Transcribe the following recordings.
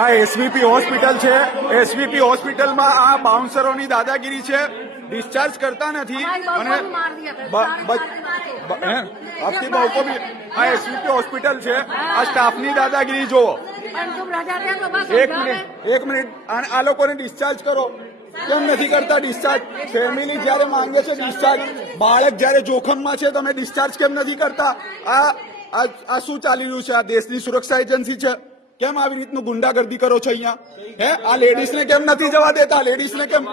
આ SVP hospital છે. SVP હોસ્પિટલમાં આ બાઉન્સરોની દાદાગીરી છે. डिस्चार्ज करता नहीं અને આપકી બહુ કો ભી આ એસવીપી હોસ્પિટલ છે. આ સ્ટાફની દાદાગીરી જુઓ. એક મિનિટ આ લોકોને ડિસ્ચાર્જ કરો. કેમ નથી કરતા ડિસ્ચાર્જ? ફેમિલી જયારે માંગે છે ડિસ્ચાર્જ, બાળક જયારે જોખમમાં છે તમે ડિસ્ચાર્જ કેમ નથી કરતા? આ શું ચાલી રહ્યું છે? આ દેશની સુરક્ષા એજન્સી છે. કેમ આવી રીતનું ગુંડાગર્દી કરો છો અહીંયા? હે, આ લેડીઝને કેમ નથી જવા દેતા? લેડીઝને કેમ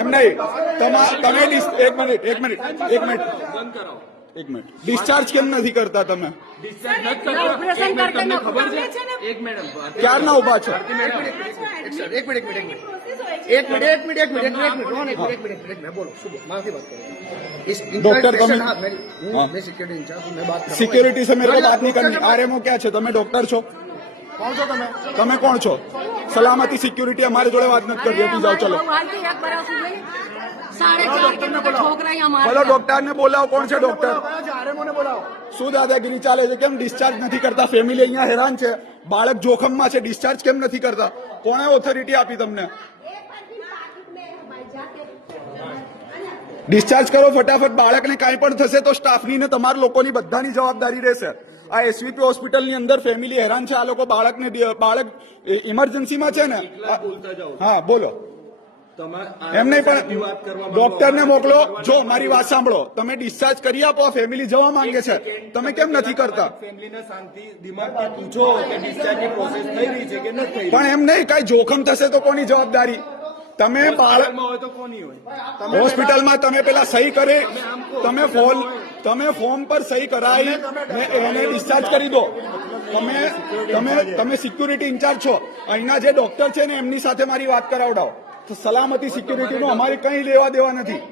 એમ નહીં? તમે એક મિનિટ ડિસ્ચાર્જ કેમ નથી કરતા? તમે ક્યારના ઉભા છો? डॉक्टर सिक्योरिटी से मेरे को बात नहीं करनी. आरएमओ क्या છે? તમે ડોક્ટર છો? કોણ છો તમે? તમે કોણ છો? સલામતી સિક્યુરિટી અમારી જોડે વાત નથી કરતી. હટી જાઓ. ચલો બોલો ડોક્ટર ને બોલાવો. કોણ છે ડોક્ટર? શું દાદાગીરી ચાલે છે? કેમ ડિસ્ચાર્જ નથી કરતા? ફેમિલી અહીંયા હેરાન છે, બાળક જોખમમાં છે, ડિસ્ચાર્જ કેમ નથી કરતા? કોણે ઓથોરિટી આપી તમને? ડિસ્ચાર્જ કરો ફટાફટ. બાળકને કાંઈ પણ થશે તો સ્ટાફની ને તમારા લોકોની બધાની જવાબદારી રહેશે. આ એસવીપી હોસ્પિટલની અંદર ફેમિલી હેરાન છે. આ લોકો બાળક ઇમરજન્સીમાં છે ને. હા બોલો. એમ નહીં પણ ડોક્ટરને મોકલો. જો મારી વાત સાંભળો, તમે ડિસ્ચાર્જ કરી આપો. આ ફેમિલી જવા માંગે છે, તમે કેમ નથી કરતા? પણ એમ નહીં, કઈ જોખમ થશે તો કોની જવાબદારી? તમે હોસ્પિટલમાં તમે પેલા સહી કરી, તમે ફોર્મ પર સહી કરાવી એને ડિસ્ચાર્જ કરી દો. તમે સિક્યુરિટી ઇન્ચાર્જ છો. અહીંના જે ડોક્ટર છે ને એમની સાથે મારી વાત કરાવડાવો. સલામતી સિક્યુરિટીનું અમારી કઈ લેવા દેવા નથી.